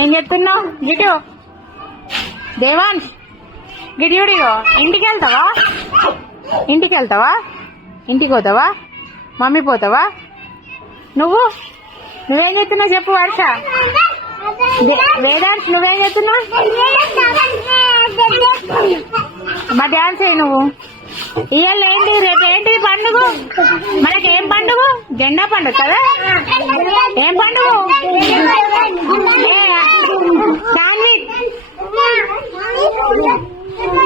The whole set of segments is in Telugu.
ఏం చెప్తున్నావు గిటు దేవాన్స్ గిడియుడిగో ఇంటికి వెళ్తావా ఇంటికి పోతావా మమ్మీ పోతావా నువ్వేం చెప్తున్నావు చెప్పు వర్ష వేదాంత్ నువ్వేం చెప్తున్నావు మా డాన్స్ అయ్యి నువ్వు ఇవాళ ఏంటి రేపు ఏంటి పండుగ మనకేం పండుగ జెండా పండుగ కదా ఏం పండుగ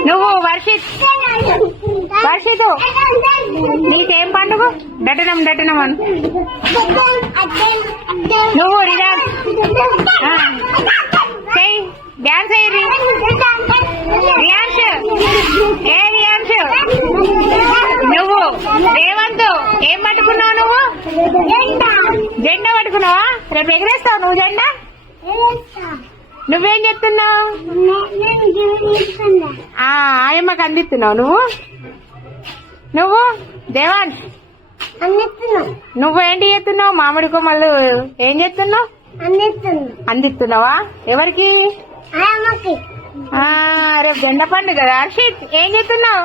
నువ్వు వర్షిత్ నీకేం పండుగ డటనం అని నువ్వు డాన్స్ అయ్యి నువ్వు రేవంత్ ఏం పట్టుకున్నావు నువ్వు జెండా పట్టుకున్నావా రేపు ఎగరేస్తావు నువ్వు జెండా నువ్వేం చెప్తున్నావు ఆయమ్మకి అందిస్తున్నావు నువ్వు దేవాన్స్ నువ్వేంటి చేస్తున్నావు మామిడి కొమ్మలు ఏం చేస్తున్నావు అందిస్తున్నావా ఎవరికి రేపు జెండా పండుగ కదా హర్షిత్ ఏం చేస్తున్నావు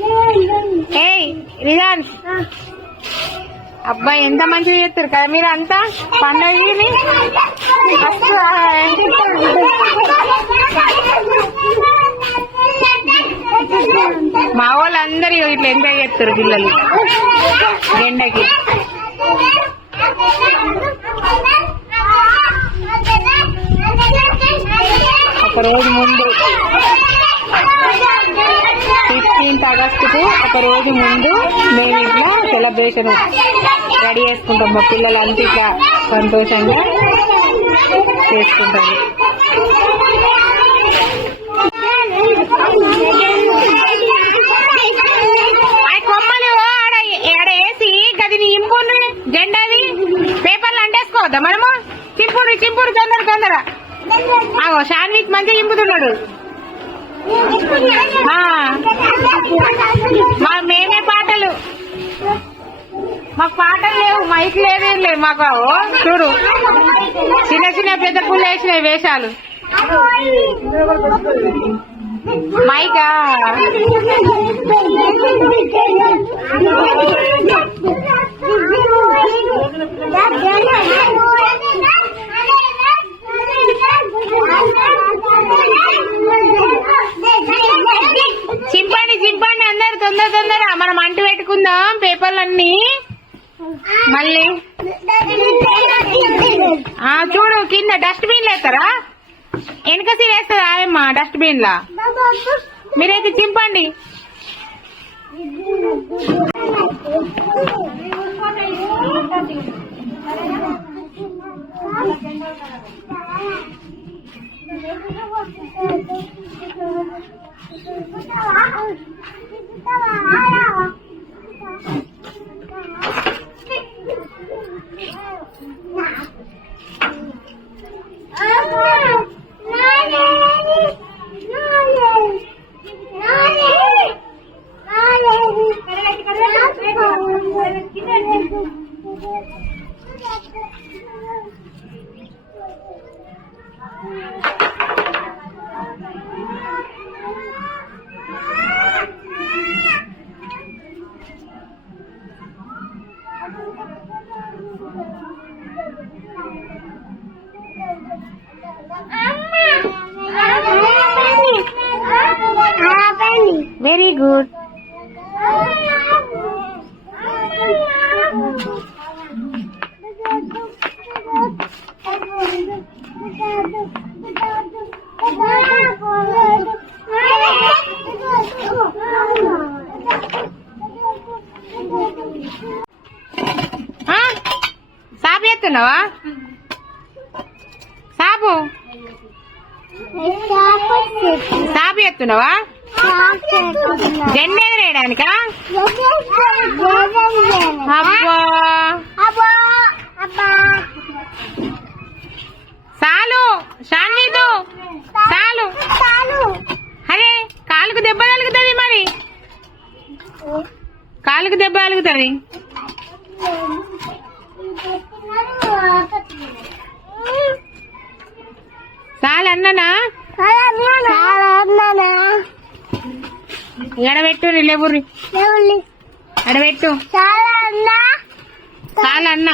నువ్వు రిజాన్స్ అబ్బాయి ఎంత మంచిగా చేస్తారు కదా మీరు అంతా పండుగని మా వాళ్ళందరూ ఇట్లా ఎంజాయ్ చేస్తారు పిల్లలు ఎండకి ఒక రోజు ముందు 15th ఆగస్టుకు ఒక రోజు ముందు మేము ఇట్లా సెలబ్రేషన్ రెడీ చేసుకుంటాం మా పిల్లలంతా ఇట్లా సంతోషంగా చేసుకుంటారు కొమ్మలు ఆడ వేసి గది ఇంపుడు జెండాని పేపర్లు అంటేసుకోవద్దా మనము చింపుడు తొందర ఆగో షాన్విక్ మంచిగా ఇంపుతున్నాడు మేమే పాటలు మాకు పాటలు లేవు మైక్ లేదేం లేవు మాకు చూడు చిన్న పెద్ద పుల్లు వేసినాయి వేషాలు మైకా చింపండి అందరు తొందర మనం అంటు పెట్టుకుందాం పేపర్లన్నీ మళ్ళీ చూడు కింద డస్ట్ బిన్లు వేస్తారా వెనక సీల్ వేస్తారా ఆయమ్మా డస్ట్ బిన్ లా మీరైతే చింపండి Very good. ఎత్తున్నావా? సాపు ఎత్తున్నావా? జెండా ఎగరేయడానికా? చాలు షాన్వీదు, చాలు. అరే కాలుకు దెబ్బ తగులుతుంది, మరి కాలుకు దెబ్బ తగులుతుంది. చాలు అన్ననా? ఎడబెట్టు లేవుర్రి, ఎడబెట్టు. చాలు అన్న.